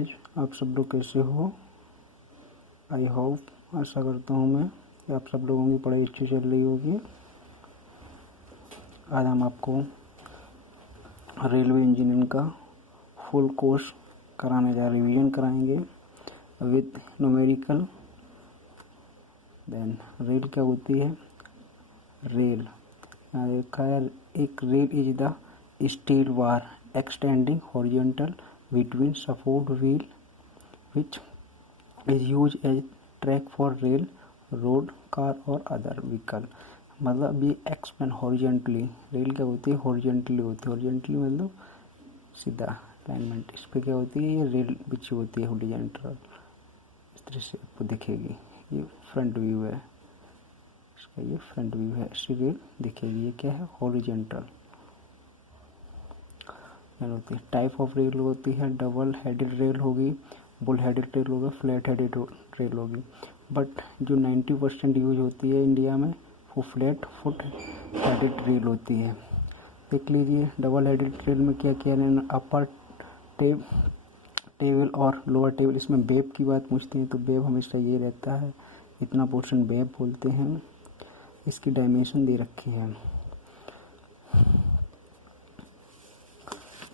Guys, आप सब लोग कैसे हो। आई होप, आशा करता हूँ मैं कि आप सब लोगों की पढ़ाई अच्छी चल रही होगी। आज हम आपको रेलवे इंजीनियरिंग का फुल कोर्स कराने जा रिवीजन कराएंगे विद न्यूमेरिकल। देन रेल क्या होती है। रेल यहाँ देखा है, एक rail is the steel bar extending horizontal between support wheel which is used as track for rail, road, car और other vehicle। मतलब ये एक्सपेंड हॉरिजॉन्टली, रेल क्या होती है, हॉरिजॉन्टली होती है। हॉरिजॉन्टली मतलब सीधा अलाइनमेंट। इस पे क्या होती है, ये रेल बिछी होती है हॉरिजॉन्टल। इस तरह से आपको दिखेगी। ये फ्रंट व्यू है इसका, ये फ्रंट व्यू है, ऐसी रेल दिखेगी। ये क्या है, हॉरिजॉन्टल रेल होती है। टाइप ऑफ रेल होती है, डबल हेडेड रेल होगी, बुल हेडेड रेल होगा, फ्लैट हेडेड रेल होगी। बट जो 90% यूज होती है इंडिया में वो फ्लैट फुट हेडेड रेल होती है। देख लीजिए, डबल हेडेड रेल में क्या किया है, अपर टेबल और लोअर टेबल। इसमें वेब की बात पूछते हैं तो वेब हमेशा ये रहता है, इतना पोर्शन वेब बोलते हैं। इसकी डायमेंशन दे रखी है।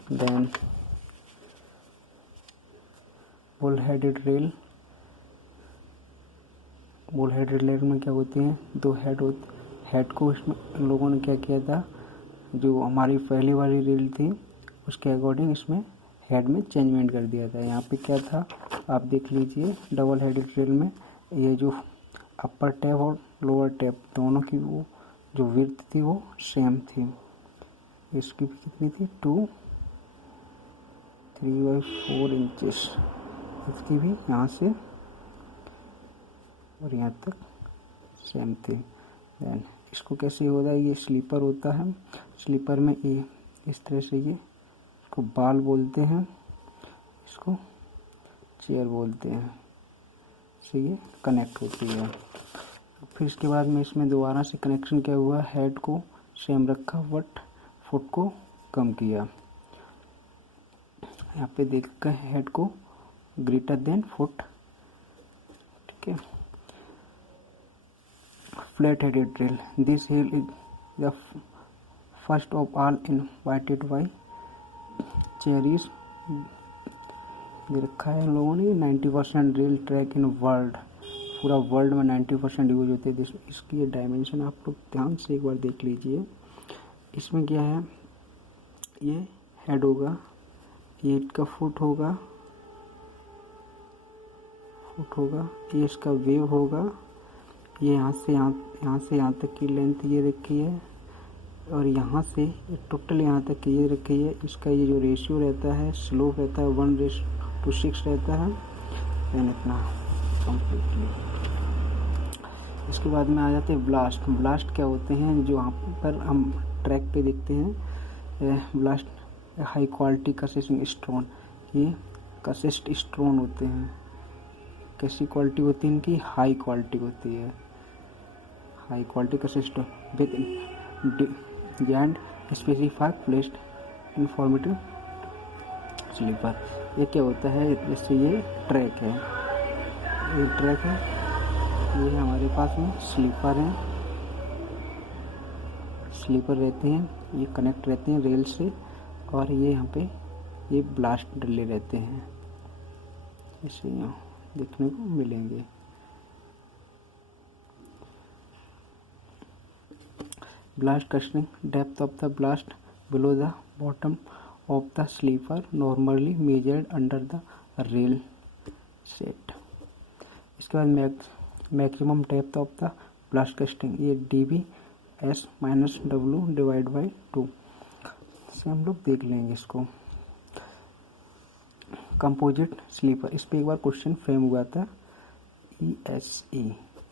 Then bull headed rail, bull headed rail में क्या होती है, दो हेड होते। हेड को इसमें लोगों ने क्या किया था, जो हमारी पहली वाली रेल थी उसके अकॉर्डिंग इसमें हेड में चेंजमेंट कर दिया था। यहाँ पे क्या था, आप देख लीजिए, डबल हेडेड रेल में ये जो अपर टैब और लोअर टैब दोनों की वो जो विड्थ थी वो सेम थी। इसकी भी कितनी थी, 3/4 इंचेस। इसकी भी यहाँ से और यहाँ तक सेम थी। देन इसको कैसे होता है, ये स्लीपर होता है। स्लीपर में ये इस तरह से, ये इसको बाल बोलते हैं, इसको चेयर बोलते हैं। से ये कनेक्ट होती है। फिर इसके बाद में इसमें दोबारा से कनेक्शन क्या हुआ, हेड को सेम रखा बट फुट को कम किया। यहाँ पे देखकर हेड को ग्रेटर देन फुट, ठीक है। Flat headed rail, this rail is the first of all invited by cherries. ये रखा है इन लोगों ने। 90% रेल ट्रैक इन वर्ल्ड, पूरा वर्ल्ड में 90% यूज होते हैं। इसकी डायमेंशन आप लोग ध्यान से एक बार देख लीजिए। इसमें क्या है, ये हेड होगा, ये इसका फुट होगा, ये इसका वेव होगा। ये यहाँ से यहाँ तक की लेंथ ये रखी है, और यहाँ से टोटल यहाँ तक की ये रखी है। इसका ये जो रेशियो रहता है, स्लोप रहता है 1:6 रहता है। एंड इतना कम्प्लीटली। इसके बाद में आ जाते हैं ब्लास्ट। ब्लास्ट क्या होते हैं, जो यहाँ पर हम ट्रैक पे देखते हैं। ब्लास्ट हाई क्वालिटी कसिस्टिंग स्टोन, ये कसिस्ट स्टोन होते हैं। कैसी क्वालिटी होती है इनकी, हाई क्वालिटी होती है। High quality consist with and specified placed informative sleeper. ये क्या होता है, जैसे ये ट्रैक है, ये ट्रैक है, ये हमारे पास में स्लीपर है। स्लीपर रहते हैं, ये कनेक्ट रहते हैं रेल से, और ये यहाँ पे ये ब्लास्ट डले रहते हैं, ऐसे यहाँ देखने को मिलेंगे। Ballast casting, depth of the ballast below the bottom of the sleeper normally measured under the rail seat. इसके बाद maximum depth of the ballast casting, ये dB(S-W/2) से हम लोग देख लेंगे इसको। कंपोजिट स्लीपर, इस पर एक बार क्वेश्चन फ्रेम हुआ था, ESE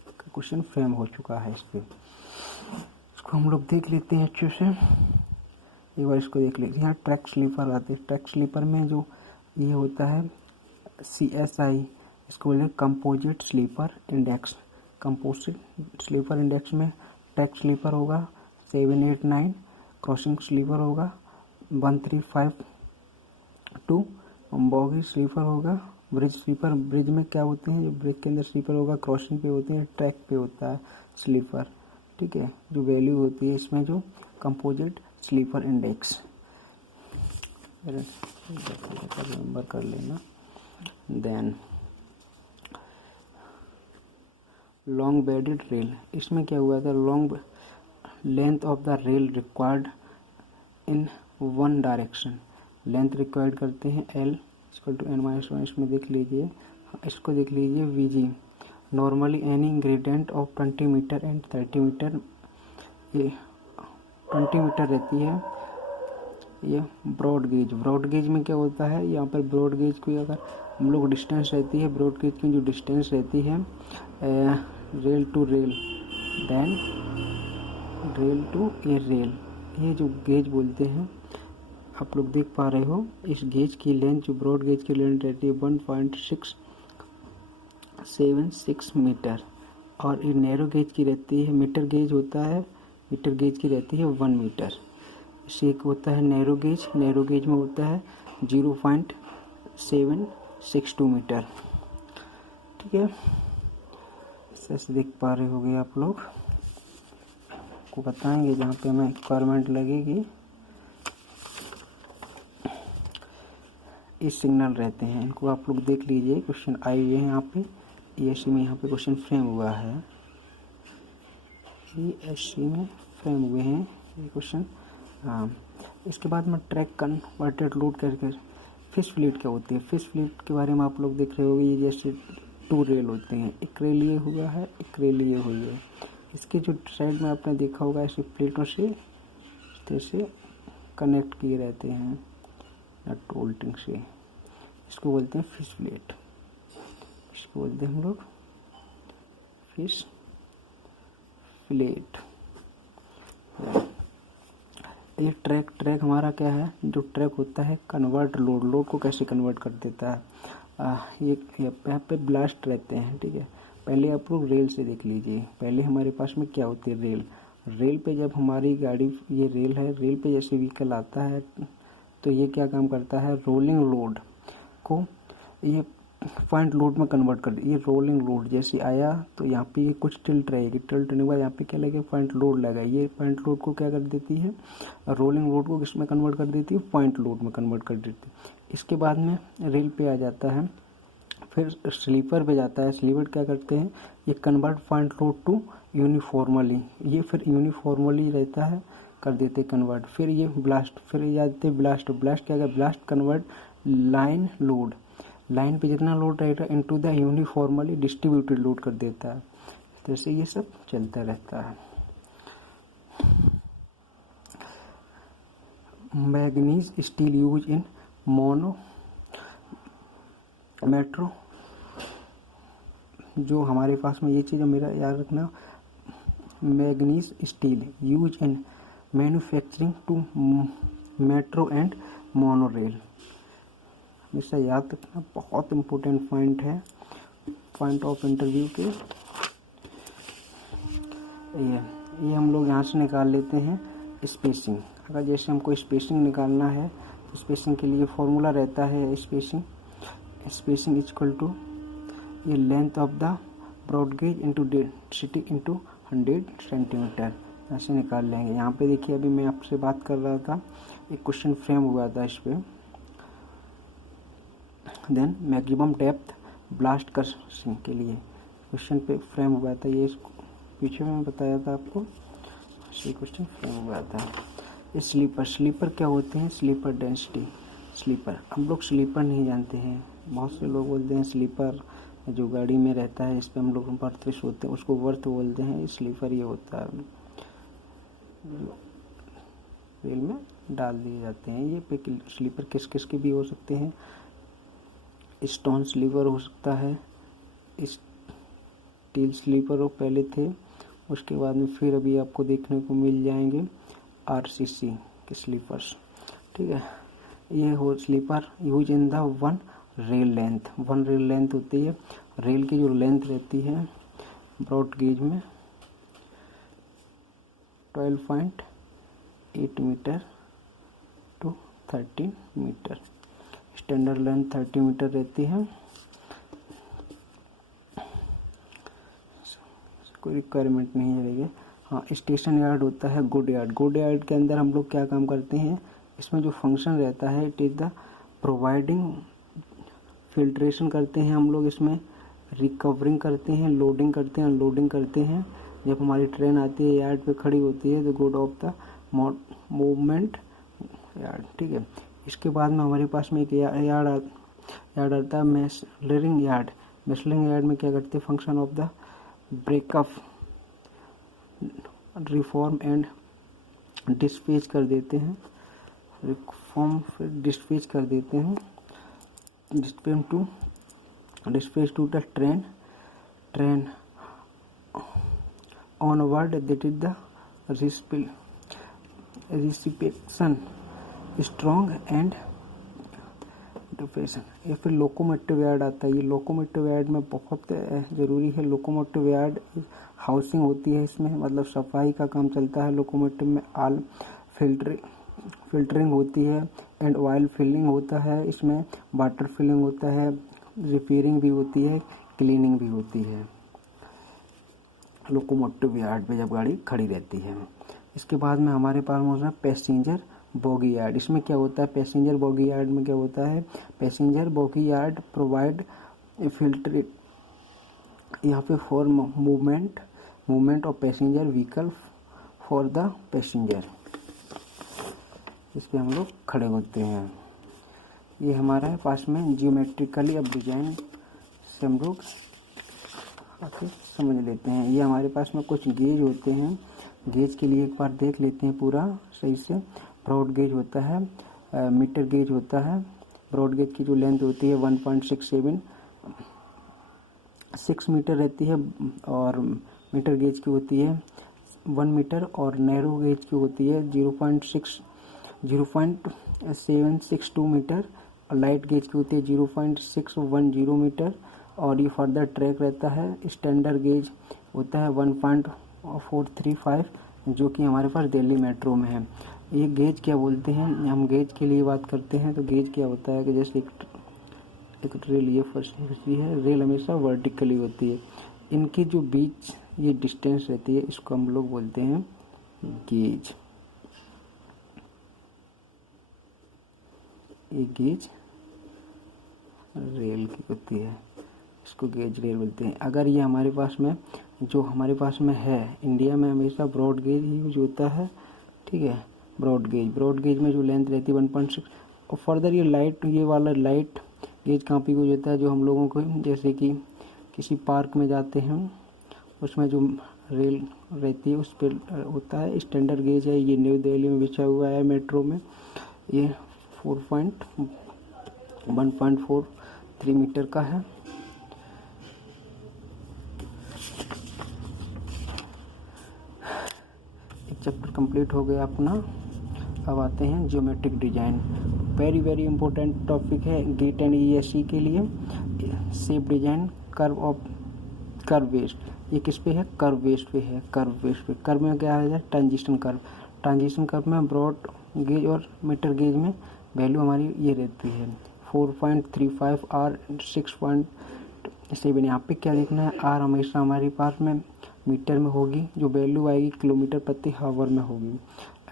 का क्वेश्चन फ्रेम हो चुका है। इस पर इसको हम लोग देख लेते हैं अच्छे से। एक बार इसको देख लीजिए। यहाँ ट्रैक स्लीपर आते हैं। ट्रैक स्लीपर में जो ये होता है CSI, इसको बोलते हैं composite sleeper index. Composite sleeper index में ट्रैक स्लीपर होगा 789, क्रॉसिंग स्लीपर होगा 135 to बॉगी स्लीपर होगा, ब्रिज स्लीपर, ब्रिज में क्या होते हैं, जो ब्रिज के अंदर स्लीपर होगा क्रॉसिंग पे होते हैं, ट्रैक पे होता है स्लीपर, ठीक है। जो वैल्यू होती है इसमें जो कंपोजिट स्लीपर इंडेक्स, रिमेंबर कर लेना। देन लॉन्ग बेडेड रेल, इसमें क्या हुआ था, long length of the rail required in one direction, length required करते हैं L इक्वल टू n-1, इसमें देख लीजिए, इसको देख लीजिए VG, normally any gradient of 20 metre and 30 metre, ये 20 मीटर रहती है। ये ब्रॉड गेज, ब्रॉड गेज में क्या होता है, यहाँ पर ब्रॉड गेज की अगर हम लोग डिस्टेंस रहती है, ब्रॉड गेज की जो डिस्टेंस रहती है rail to rail, then rail to a rail, ये जो गेज बोलते हैं आप लोग देख पा रहे हो, इस गेज की लेंथ, जो ब्रॉड गेज की लेंथ रहती है 1.676 मीटर, और ये नैरो गेज की रहती है, मीटर गेज होता है, मीटर गेज की रहती है 1 मीटर। इसे एक होता है नैरो गेज, नैरो गेज में होता है 0.762 मीटर, ठीक है। ऐसे देख पा रहे होगे आप लोग, को बताएंगे जहाँ पे हमें रिक्वायरमेंट लगेगी। इस सिग्नल रहते हैं, इनको आप लोग देख लीजिए, क्वेश्चन आए हुए हैं यहाँ पे, ESC में यहाँ पे क्वेश्चन फ्रेम हुआ है, ESC में फ्रेम हुए हैं ये क्वेश्चन। हाँ, इसके बाद में ट्रैक कन्वर्टेड लोड करके फिश फ्लीट क्या होती है, फिश फ्लीट के बारे में आप लोग देख रहे होंगे, ये जैसे 2 रेल होते हैं, एक रेल ये हुआ है, एक रेल ये हुई है, इसके जो साइड में आपने देखा होगा ऐसे प्लेटों से जैसे कनेक्ट किए रहते हैं नट बोल्टिंग से, इसको बोलते हैं फिश फ्लीट, इसको बोलते हैं हम लोग फिश फ्लीट। ये ट्रैक हमारा क्या है, जो ट्रैक होता है कन्वर्ट लोड को कैसे कन्वर्ट कर देता है। ये यहाँ पे ब्लास्ट रहते हैं, ठीक है। पहले आप लोग रेल से देख लीजिए, पहले हमारे पास में क्या होती है, रेल पे जब हमारी गाड़ी, ये रेल है, रेल पे जैसे व्हीकल आता है तो ये क्या काम करता है, रोलिंग लोड को ये पॉइंट लोड में कन्वर्ट कर दे। ये रोलिंग लोड जैसे आया तो यहाँ पे ये कुछ टिल्ट रहेगी, टिल्ट होने के बाद यहाँ पे क्या लगेगा, पॉइंट लोड लगा, ये पॉइंट लोड को क्या कर देती है, रोलिंग लोड को किस में कन्वर्ट कर देती है, पॉइंट लोड में कन्वर्ट कर देती है। इसके बाद में रेल पे आ जाता है, फिर स्लीपर पे जाता है, स्लीपर क्या करते हैं, ये convert point load to uniformly, ये फिर यूनिफॉर्मली रहता है, कर देते कन्वर्ट। फिर ये ब्लास्ट, फिर जाते ब्लास्ट, ब्लास्ट क्या है, ballast convert line load, line पे जितना लोड रहेगा into the uniformly distributed load कर देता है। जैसे ये सब चलता रहता है। Manganese steel use in mono metro, जो हमारे पास में ये चीज़ मेरा याद रखना, manganese steel use in manufacturing to metro and monorail, हमेशा याद रखना, बहुत इम्पोर्टेंट पॉइंट है, पॉइंट ऑफ इंटरव्यू के। ये हम लोग यहाँ से निकाल लेते हैं स्पेसिंग। अगर जैसे हमको स्पेसिंग निकालना है तो स्पेसिंग के लिए फॉर्मूला रहता है, स्पेसिंग इक्वल टू ये length of the broad gauge into density into 100 centimetre, ऐसे निकाल लेंगे। यहाँ पे देखिए, अभी मैं आपसे बात कर रहा था, एक क्वेश्चन फ्रेम हुआ था इस पर, then maximum depth ballast crushing के लिए क्वेश्चन पे फ्रेम हुआ था, ये पीछे में बताया था आपको, ये क्वेश्चन फ्रेम हुआ था। ये स्लीपर क्या होते हैं, स्लीपर डेंसिटी, स्लीपर हम लोग स्लीपर नहीं जानते हैं, बहुत से लोग बोलते हैं स्लीपर जो गाड़ी में रहता है, इस पर हम लोग बर्थ पे सोते हैं, उसको वर्थ बोलते हैं, स्लीपर ये होता है रेल में डाल दिए जाते हैं। ये पे स्लीपर किस किस के भी हो सकते हैं, स्टोन स्लीपर हो सकता है, स्टील स्लीपर वो पहले थे, उसके बाद में फिर अभी आपको देखने को मिल जाएंगे RCC के स्लीपर्स, ठीक है। ये हो sleeper use in the one rail length होती है, रेल की जो लेंथ रहती है ब्रॉड गेज में 12.8 metre to 13 metre, standard length 30 metre रहती है, कोई रिक्वायरमेंट नहीं रहेगी। हाँ, स्टेशन यार्ड होता है गुड यार्ड। गुड यार्ड के अंदर हम लोग क्या काम करते हैं, इसमें जो फंक्शन रहता है it is the providing, filtration करते हैं हम लोग, इसमें रिकवरिंग करते हैं, लोडिंग करते हैं, अनलोडिंग करते हैं। जब हमारी ट्रेन आती है यार्ड पे खड़ी होती है तो good of the movement yard, ठीक है। इसके बाद में हमारे पास में एक यार्ड आता है मेसलरिंग यार्ड। मेसलरिंग यार्ड में क्या करते हैं, function of the breakup, reform and dispatch कर देते हैं, रिफॉर्म फिर डिस्पैच कर देते हैं, dispatch to the train onward, that is the reciprocation strong and depression. या फिर लोकोमोटिव यार्ड आता है। ये लोकोमोटिव यार्ड में बहुत ज़रूरी है। लोकोमोटिव यार्ड हाउसिंग होती है इसमें, मतलब सफाई का काम चलता है लोकोमोटिव में। ऑल फिल्टरिंग होती है एंड ऑयल फिलिंग होता है इसमें, वाटर फिलिंग होता है, रिपेयरिंग भी होती है, क्लीनिंग भी होती है लोकोमोटिव यार्ड पे जब गाड़ी खड़ी रहती है। इसके बाद में हमारे पास होता है पैसेंजर बोगी यार्ड। इसमें क्या होता है, पैसेंजर बोगी यार्ड में क्या होता है, passenger bogie yard provide filter, यहाँ पे for movement of passenger vehicle for the passenger, इस पर हम लोग खड़े होते हैं। ये हमारा पास में जियोमेट्रिकली अब डिजाइन से हम लोग आके समझ लेते हैं। ये हमारे पास में कुछ गेज होते हैं। गेज के लिए एक बार देख लेते हैं पूरा सही से। ब्रॉड गेज होता है, मीटर गेज होता है। ब्रॉड गेज की जो लेंथ होती है 1.6 मीटर रहती है, और मीटर गेज की होती है 1 मीटर, और नैरो गेज की होती है 0.762 मीटर, और लाइट गेज की होती है 0.610 मीटर, और ये फर्दर ट्रैक रहता है। स्टैंडर्ड गेज होता है 1.435, जो कि हमारे पास दिल्ली मेट्रो में है। ये गेज क्या बोलते हैं, हम गेज के लिए बात करते हैं तो गेज क्या होता है कि जैसे एक रेल, ये फर्स्ट है, रेल हमेशा वर्टिकली होती है। इनकी जो बीच ये डिस्टेंस रहती है इसको हम लोग बोलते हैं गेज। ये गेज रेल की होती है, इसको गेज रेल बोलते हैं। अगर ये हमारे पास में जो हमारे पास में है, इंडिया में हमेशा ब्रॉड गेज ही यूज होता है, ठीक है। ब्रॉड गेज में जो लेंथ रहती है 1.6, और फर्दर ये लाइट, ये वाला लाइट गेज कहाँ पे यूज होता है, जो हम लोगों को जैसे कि किसी पार्क में जाते हैं उसमें जो रेल रहती है उस पर होता है। स्टैंडर्ड गेज है, ये न्यू दिल्ली में बिछा हुआ है मेट्रो में। ये 1.43 मीटर का है। एक चैप्टर कंप्लीट हो गया अपना। अब आते हैं geometric design. Very very important topic है गेट एंड ईएससी के लिए। Shape design, curve based. ये किस पे है, कर्व बेस्ड पे है। कर्व में क्या है, ट्रांजिशन कर्व में ब्रॉड गेज और मीटर गेज में वैल्यू हमारी ये रहती है 4.35 और 6.7। यहाँ पे क्या देखना है, आर हमेशा हमारे पास में मीटर में होगी, जो वैल्यू आएगी किलोमीटर प्रति हावर में होगी।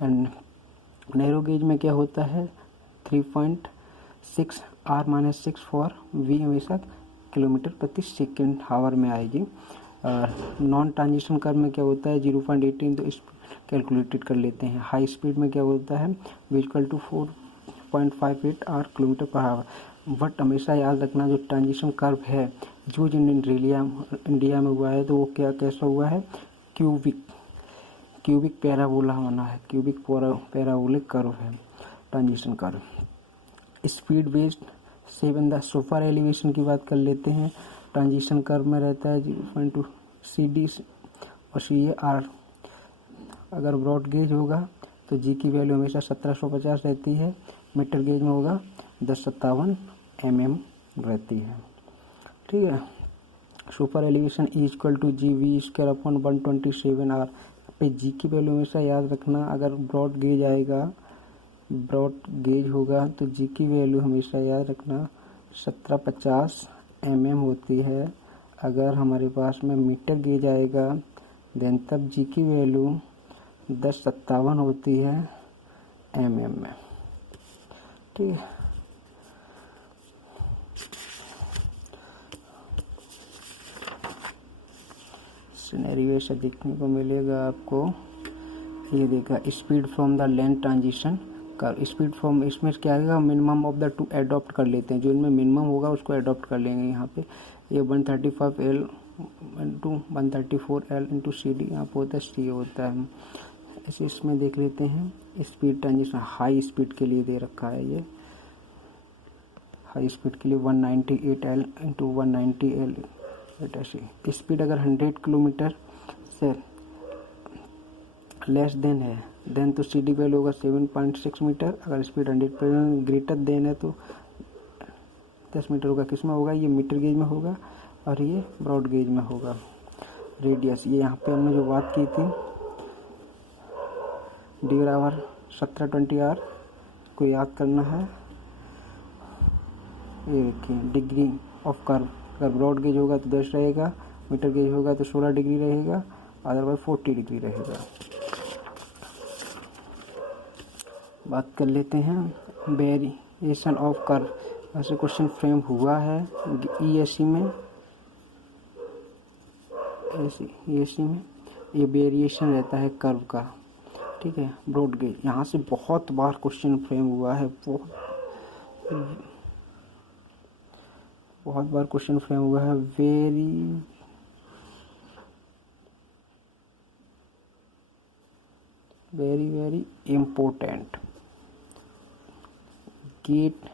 एंड नैरो गेज में क्या होता है 3.6 R-6 फॉर वी हमेशा किलोमीटर प्रति सेकेंड हावर में आएगी। और नॉन ट्रांजिशन कर्व में क्या होता है 0.18, तो स्पीड कैलकुलेटेड कर लेते हैं। हाई स्पीड में क्या होता है इक्वल टू 4.58 R किलोमीटर पर हावर। बट हमेशा याद रखना जो ट्रांजिशन कर्व है जो इंडिया में हुआ है तो वो कैसा हुआ है, क्यूबिक पैराबोला बना है, क्यूबिक पैराबोलिक कर्व है transition curve. Speed based 7 super elevation की बात कर लेते हैं। ट्रांजिशन कर्व में रहता है 0.2 CD और CAR। अगर ब्रॉड गेज होगा तो जी की वैल्यू हमेशा 1750 रहती है। मीटर गेज में होगा 1057 mm रहती है, ठीक है। Super elevation equal to GV²/127 R। पे जी की वैल्यू हमेशा याद रखना। अगर ब्रॉड गेज आएगा ब्रॉड गेज होगा तो जी की वैल्यू हमेशा याद रखना 1750 होती है। अगर हमारे पास में मीटर गेज आएगा देन तब जी की वैल्यू 1057 होती है में। ठीक है, सिनेरियो ऐसा देखने को मिलेगा आपको। ये देखा speed from the length transition का स्पीड फ्रॉम, इसमें क्या आएगा minimum of the two adopt कर लेते हैं, जो इनमें मिनिमम होगा उसको एडॉप्ट कर लेंगे। यहाँ पे ये 135L into 134L into C D यहाँ पे होता है, सी होता है। ऐसे इसमें देख लेते हैं स्पीड ट्रांजिशन हाई स्पीड के लिए दे रखा है। ये हाई स्पीड के लिए 198L इंटू 190L ऐसे। स्पीड अगर 100 किलोमीटर से लेस देन है देन तो सी डी वैल्यू होगा 7.6 मीटर। अगर स्पीड 100 ग्रेटर देन है तो 10 मीटर होगा। किस में होगा? ये मीटर गेज में होगा और ये ब्रॉड गेज में होगा। रेडियस ये यहाँ पे हमने जो बात की थी डी बराबर 1720R को याद करना है। ये देखिए डिग्री ऑफ कर्व, अगर ब्रॉड गेज होगा तो 10 रहेगा, मीटर गेज होगा तो 16 डिग्री रहेगा, अदरवाइज 40 डिग्री रहेगा। बात कर लेते हैं वेरिएशन ऑफ कर्व। ऐसे क्वेश्चन फ्रेम हुआ है ईएससी में, ईएससी में ये वेरिएशन रहता है कर्व का। ठीक है, ब्रॉड गेज यहाँ से बहुत बार क्वेश्चन फ्रेम हुआ है, बहुत बार क्वेश्चन फ्रेम हुआ है। वेरी इम्पोर्टेंट गेट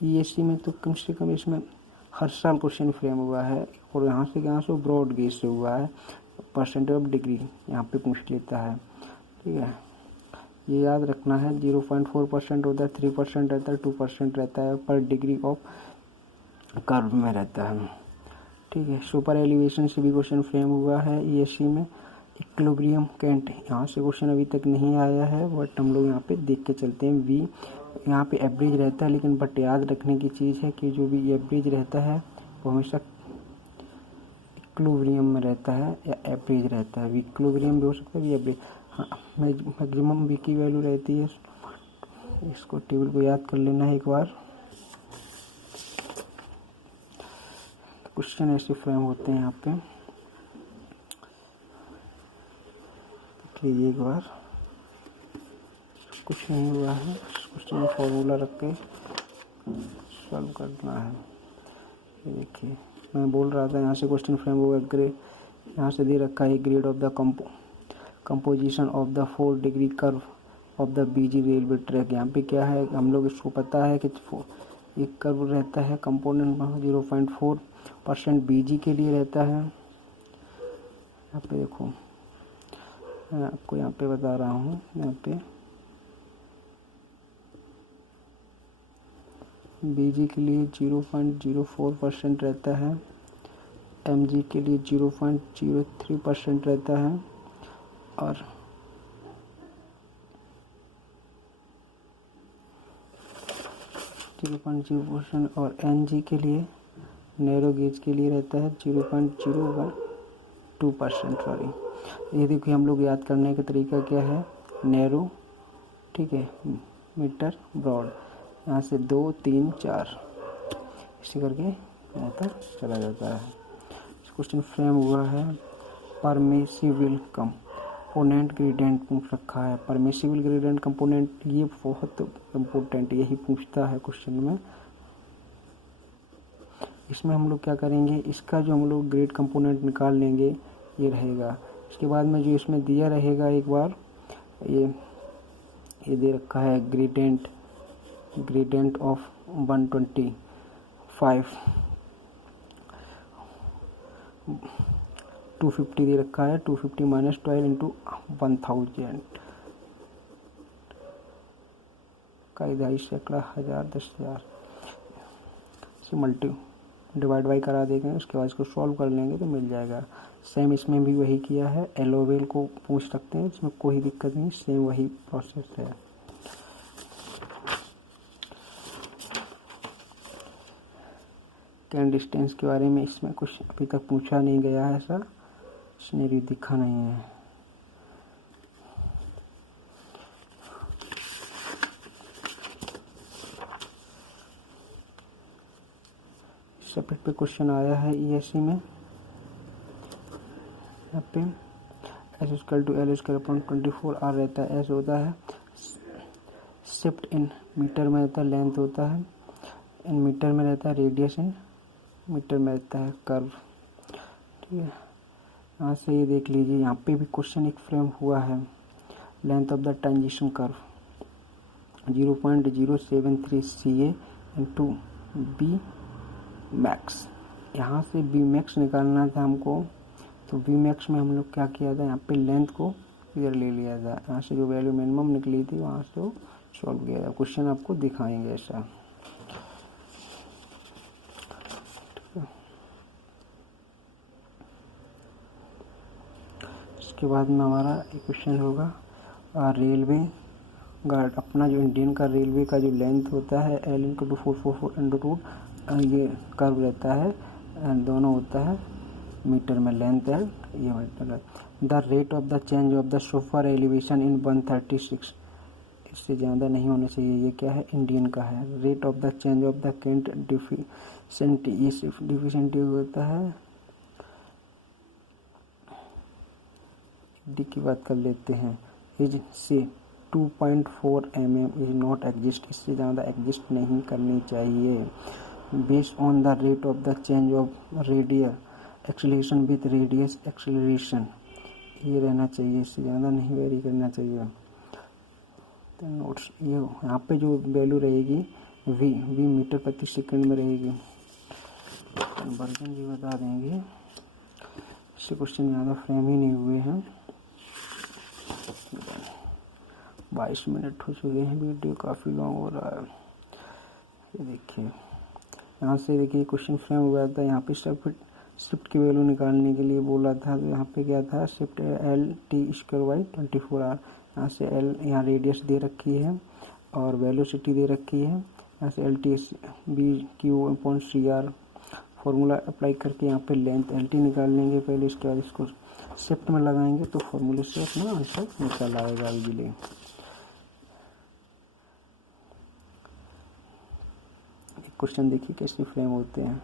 ईएससी में तो कम से कम इसमें हर साल क्वेश्चन फ्रेम हुआ है। और यहाँ से ब्रॉड गेज से हुआ है। परसेंटेज ऑफ डिग्री यहाँ पे पूछ लेता है। ठीक है, ये याद रखना है। 0.4% होता है, 3% रहता है, 2% रहता है पर डिग्री ऑफ कर्व में रहता है। ठीक है, सुपर एलिवेशन से भी क्वेश्चन फ्रेम हुआ है ईएससी में। इक्विलिब्रियम कैंट यहाँ से क्वेश्चन अभी तक नहीं आया है, बट हम लोग यहाँ पे देख के चलते हैं। वी यहाँ पे एवरेज रहता है, लेकिन बट याद रखने की चीज़ है कि जो भी एवरेज रहता है वो हमेशा इक्विलिब्रियम में रहता है या एवरेज रहता है। इक्विलिब्रियम भी हो सकता है, एवरेज। हाँ, मैक्सिमम वी की वैल्यू रहती है। इसको टेबल को याद कर लेना है एक बार। क्वेश्चन ऐसे फ्रेम होते हैं यहाँ पे, देखिए एक बार। कुछ नहीं हुआ है, क्वेश्चन में फॉर्मूला रख के सॉल्व करना है। ये देखिए मैं बोल रहा था यहाँ से क्वेश्चन फ्रेम होगा। ग्रेड यहाँ से दे रखा है grade of the composition of the 4 degree curve of the BG railway track. यहाँ पे क्या है, हम लोग इसको पता है कि एक कर्व रहता है कंपोनेंट 0.4% बीजी के लिए रहता है। यहाँ पे देखो मैं आपको यहाँ पे बता रहा हूँ, यहाँ पे बीजी के लिए 0.04% रहता है, एमजी के लिए 0.03% रहता है और और एनजी के लिए नैरो गेज के लिए रहता है 0.012%। सॉरी, ये देखिए हम लोग याद करने का तरीका क्या है। नैरो, ठीक है, मीटर, ब्रॉड, यहाँ से 2 3 4 इसी करके होता चला जाता है। क्वेश्चन फ्रेम हुआ है परमिसिबल कंपोनेंट ग्रेडियंट पूछ रखा है। परमिसिबल ग्रेडियंट कंपोनेंट ये बहुत इम्पोर्टेंट, यही पूछता है क्वेश्चन में। इसमें हम लोग क्या करेंगे, इसका जो हम लोग ग्रेड कंपोनेंट निकाल लेंगे ये रहेगा। इसके बाद में जो इसमें दिया रहेगा एक बार ये दे रखा है ग्रेडियंट ऑफ 125 250 दे रखा है। 250 माइनस 12 इंटू 1000 का 2.5 सैकड़ा 1000 10,000 से डिवाइड बाई करा देंगे। उसके बाद इसको सॉल्व कर लेंगे तो मिल जाएगा। सेम इसमें भी वही किया है। एलोवेल को पूछ सकते हैं, इसमें कोई दिक्कत नहीं, सेम वही प्रोसेस है। कैन डिस्टेंस के बारे में इसमें कुछ अभी तक पूछा नहीं गया है, ऐसा इसने भी दिखा नहीं है। सब्जेक्ट पे क्वेश्चन आया है ईएससी में, यहाँ पे S equal to L square upon 24 R रहता है। एस होता है शिफ्ट इन मीटर में रहता है, लेंथ होता है इन मीटर में रहता है, रेडियस इन मीटर में रहता है, कर्व। ठीक है, यहाँ से ये देख लीजिए, यहाँ पे भी क्वेश्चन एक फ्रेम हुआ है। Length of the transition curve 0.073 CA into B max. यहाँ से बी मैक्स निकालना था हमको, तो बी मैक्स में हम लोग क्या किया था, यहाँ पे लेंथ को इधर ले लिया था, यहाँ से जो वैल्यू मिनिमम निकली थी वहाँ से वो सॉल्व किया था। क्वेश्चन आपको दिखाएंगे ऐसा। इसके बाद में हमारा एक क्वेश्चन होगा रेलवे गार्ड, अपना जो इंडियन का रेलवे का जो लेंथ होता है L/444 ये कर्व रहता है, दोनों होता है मीटर में लेंथ है, ये मीटर है। The rate of the change of the so far elevation in 136, इससे ज़्यादा नहीं होना चाहिए। ये क्या है, इंडियन का है। Rate of the change of the cant deficiency, ये सिर्फ डिफिशेंटी होता है। डी की बात कर लेते हैं। इज से 2.4 mm इज नॉट एग्जिस्ट, इससे ज़्यादा एग्जिस्ट नहीं करनी चाहिए। Based on the rate of the change of radial acceleration with radius acceleration, ये रहना चाहिए, इससे ज़्यादा नहीं वेरी करना चाहिए। तो नोट्स ये यहाँ पे जो वैल्यू रहेगी वी मीटर प्रति सेकंड में रहेगी। कन्वर्जन भी बता देंगे, इससे क्वेश्चन ज़्यादा फ्रेम ही नहीं हुए हैं। 22 मिनट हो चुके हैं, वीडियो काफ़ी लॉन्ग हो रहा है। ये देखिए, यहाँ से देखिए क्वेश्चन फ्रेम हुआ था, यहाँ पे शिफ्ट की वैल्यू निकालने के लिए बोला था, तो यहाँ पे क्या था, शिफ्ट L/T²/24 आर। यहाँ से L, यहाँ रेडियस दे रखी है और वेलोसिटी दे रखी है। यहाँ से LT/BQ/CR फॉर्मूला अप्लाई करके यहाँ पे लेंथ LT निकाल लेंगे पहले, इसके बाद इसको शिफ्ट में लगाएंगे तो फॉर्मूले से अपना आंसर निकल आएगा इजीली। एक क्वेश्चन देखिए कैसे फ्रेम होते हैं।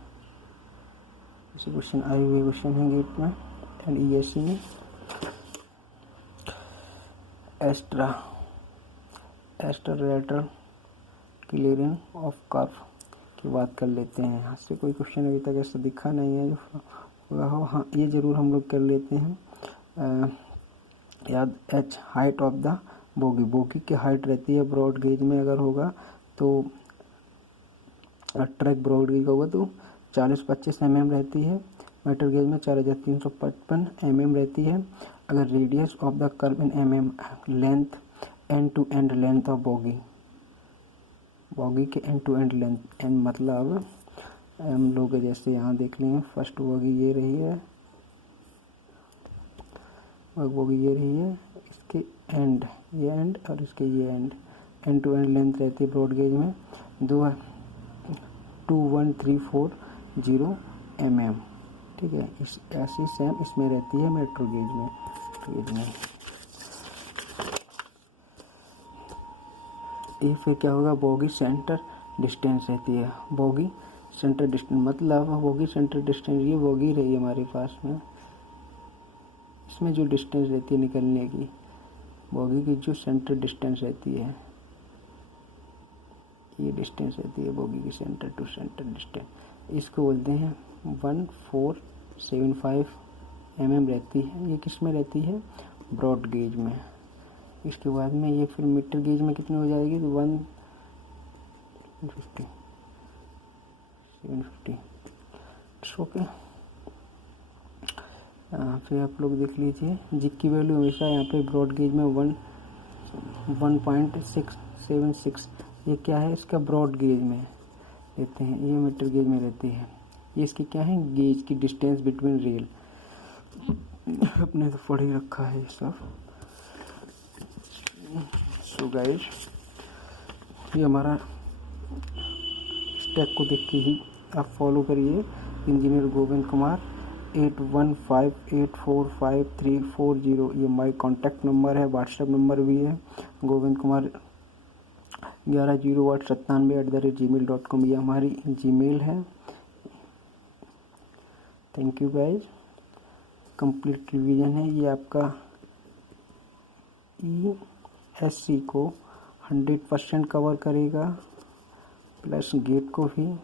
ऐसे क्वेश्चन आए हुए क्वेश्चन हैं गेट में एंड ईएससी में। एस्ट्रालेटरल क्लियरिंग ऑफ कर्व की बात कर लेते हैं। यहाँ से कोई क्वेश्चन अभी तक ऐसा दिखा नहीं है जो हुआ हो। हाँ, ये जरूर हम लोग कर लेते हैं याद। H height of the bogie, bogie की हाइट रहती है ब्रॉड गेज में अगर होगा तो, ट्रैक ब्रॉड गेज का होगा तो 40-25 mm रहती है। मीटर गेज में 4355 mm रहती है। अगर radius of the curve in mm, length end to end length of bogie, bogie के end to end length, end मतलब हम लोग जैसे यहाँ देख लेंगे, फर्स्ट बोगी ये रही है, बोगी ये रही है, इसके एंड ये एंड और इसके ये एंड टू एंड लेंथ रहती है ब्रॉड गेज में 21340 mm। ठीक है, इस ऐसी सेम इसमें रहती है मेट्रो गेज में। ये फिर क्या होगा, बोगी सेंटर डिस्टेंस रहती है। बोगी सेंटर डिस्टेंस मतलब बोगी सेंटर डिस्टेंस, ये बोगी रही है हमारे पास में, इसमें जो डिस्टेंस रहती है निकलने की, बोगी की जो सेंटर डिस्टेंस रहती है, ये डिस्टेंस रहती है बोगी की सेंटर टू सेंटर डिस्टेंस, इसको बोलते हैं 1475 mm रहती है। ये किस में रहती है, ब्रॉड गेज में। इसके बाद में ये फिर मीटर गेज में कितनी हो जाएगी, 150 750। ओके, फिर आप लोग देख लीजिए जी की वैल्यू हमेशा यहाँ पे ब्रॉड गेज में 1.676, ये क्या है, इसका ब्रॉड गेज में लेते हैं, ये मीटर गेज में रहती है। ये इसकी क्या है, गेज की डिस्टेंस बिटवीन रेल, अपने तो पढ़ ही रखा है ये सब। सो गाइस, ये हमारा स्टेक को देख के ही आप फॉलो करिए इंजीनियर गोविंद कुमार 8158453340। ये माई कॉन्टैक्ट नंबर है, व्हाट्सएप नंबर भी है। गोविंद कुमार 110897@gmail.com ये हमारी जीमेल है। Thank you guys. Complete revision है ये आपका। ESC को 100% कवर करेगा, प्लस गेट को भी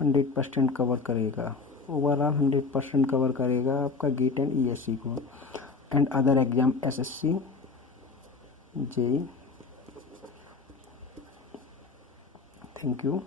100% कवर करेगा। ओवरऑल 100% कवर करेगा आपका गेट एंड ESC को, and other exam SSC JEE। Thank you.